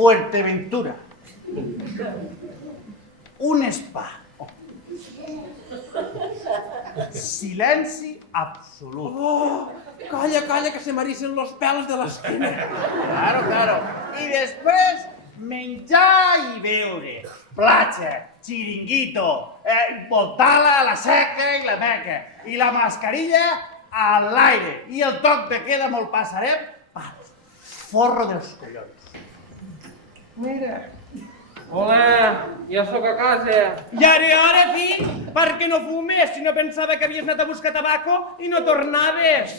Fuerteventura. Un spa. Silenci absolut. Oh, calla, calla, que se m'arricen los pèls de l'esquena. Claro, claro. I després, menjar i beure. Platja, xiringuito, voltar-la a la seca i la meca. I la mascarilla a l'aire. I el toc de queda molt passarem al forro dels collons. Mira. Hola, ja sóc a casa. Ja era hora, fill, perquè no fumes, si no pensava que havies anat a buscar tabaco i no tornaves.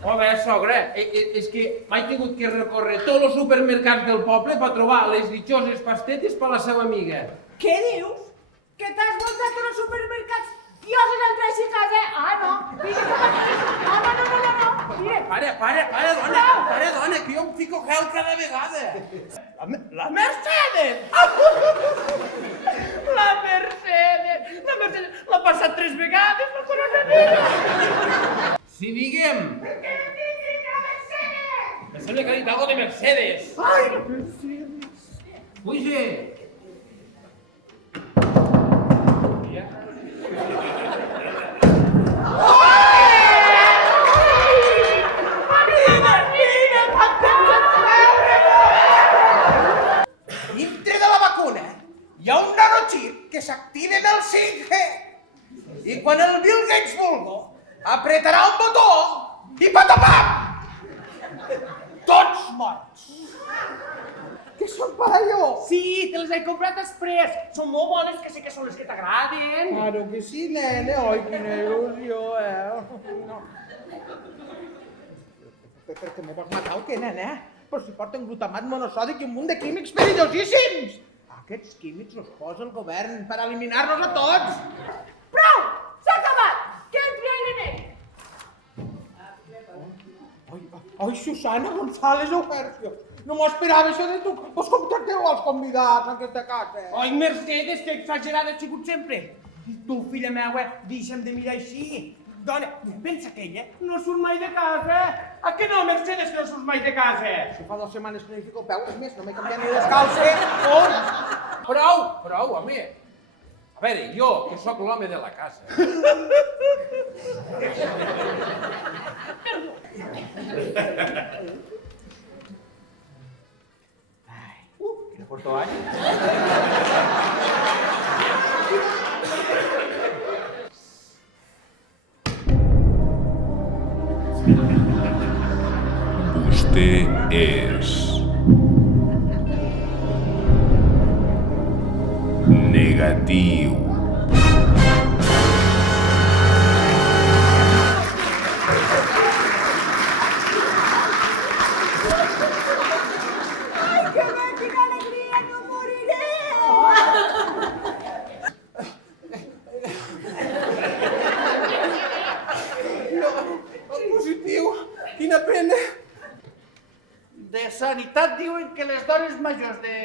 Home, sogre, és que m'he tingut que recórrer tots els supermercats del poble per trobar les dichoses pastetes per la seva amiga. Què dius? Que t'has voltat tots els supermercats i has entrat a casa? Ah, no. Vinga cap aquí. No. Mira. Para, dona, que jo em fico gel cada vegada. La Mercedes! La Mercedes l'ha passat 3 vegades, la coronavirus. Sí, digue'm. Què dius, la Mercedes? Me sembla que ha dit algo de Mercedes. Ai, la Mercedes. Puige. Dintre de la vacuna hi ha un nanoxip que s'activa amb el 5G i quan el Bill Gates vulgui apretarà un botó i patapam! Tots morts! Que són per allò? Sí, te les he comprat després. Són molt bones, que sé que són les que t'agraden. Claro que sí, nene. Ai, quina il·lusió, No. Per què me vols matar o què, nene? Però si porten glutamat monosòdic i un munt de químics perillosíssims! Aquests químics els posa el govern per eliminar-nos a tots! Prou! S'ha acabat! Que entri el nene! Ai, Susana González Ofercio! No m'ho esperava això de tu! Vos com tracteu els convidats en aquesta casa? Ai, Mercedes, que exagerada has sigut sempre. I tu, filla meua, deixa'm de mirar així. Dona, pensa que ella no surt mai de casa. A què no, Mercedes, que no surt mai de casa? Si fa 2 setmanes que no hi fico el peu, és més, no m'he canviat ni les calces. Prou, home. A veure, jo, que sóc l'home de la casa. Quina portó hay? Vostè és negatiu. Ai, que bé, quina alegria, no moriré! Positiu, quina pena. De sanitat diuen que les dones majors de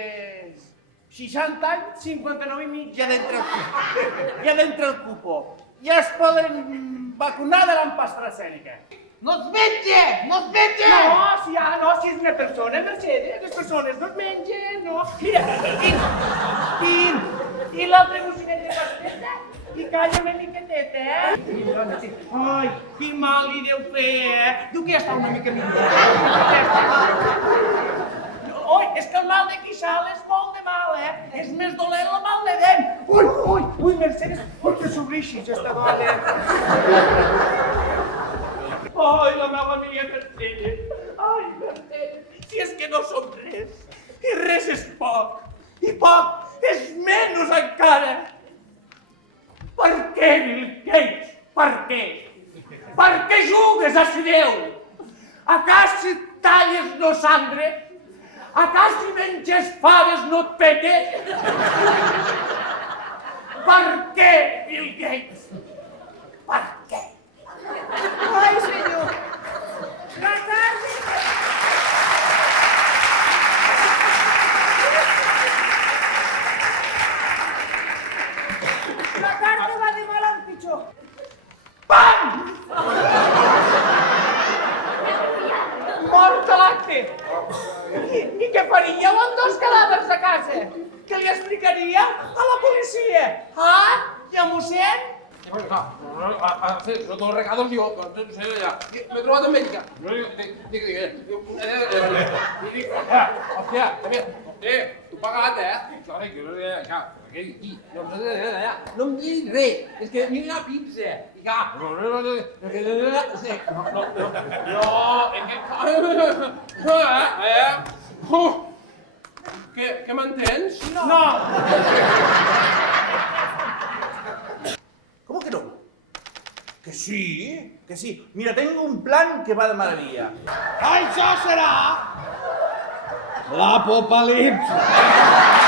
60 anys, 59 i mig. ja d'entre el cupo. Ja es poden vacunar de l'AstraZeneca. No es menja! No es menja! No, si és una persona, Mercedes, les persones no es mengen, no. Mira, i l'altre gocinet de pasteta? I calla una miqueteta, Ai, quin mal li deu fer, Diu que ja està una mica millor. Oi, és que el mal de queixal és molt de mal, És més dolent el mal de dent. Ui, Mercedes, que s'obrixis, esta dona. Ai, la meva amiga Mercedes. Ai, Mercedes, si és que no som res. I res és poc. I poc és menys encara. Per què, Bill Gates? Per què? Per què jugues a ser Déu? Acá si talles no sangre? Acá si menges faves no et petes? Per què, Bill Gates? Per què? Ai, senyor. La tarda... La carta va de mal en pitjor. Mort a l'acte! I què faríeu amb dos cadàvers a casa? Què li explicaria a la policia? Ah? I a mossèn? Sotto los recados yo, me he trovato en América. Hòstia, tu pagat, no em diguis res, és que ni una pizza. I clar, què m'entens? No! ¿Cómo que no? Que sí, que sí. Mira, tengo un plan que va de maravilla. Això serà l'apocalipsi.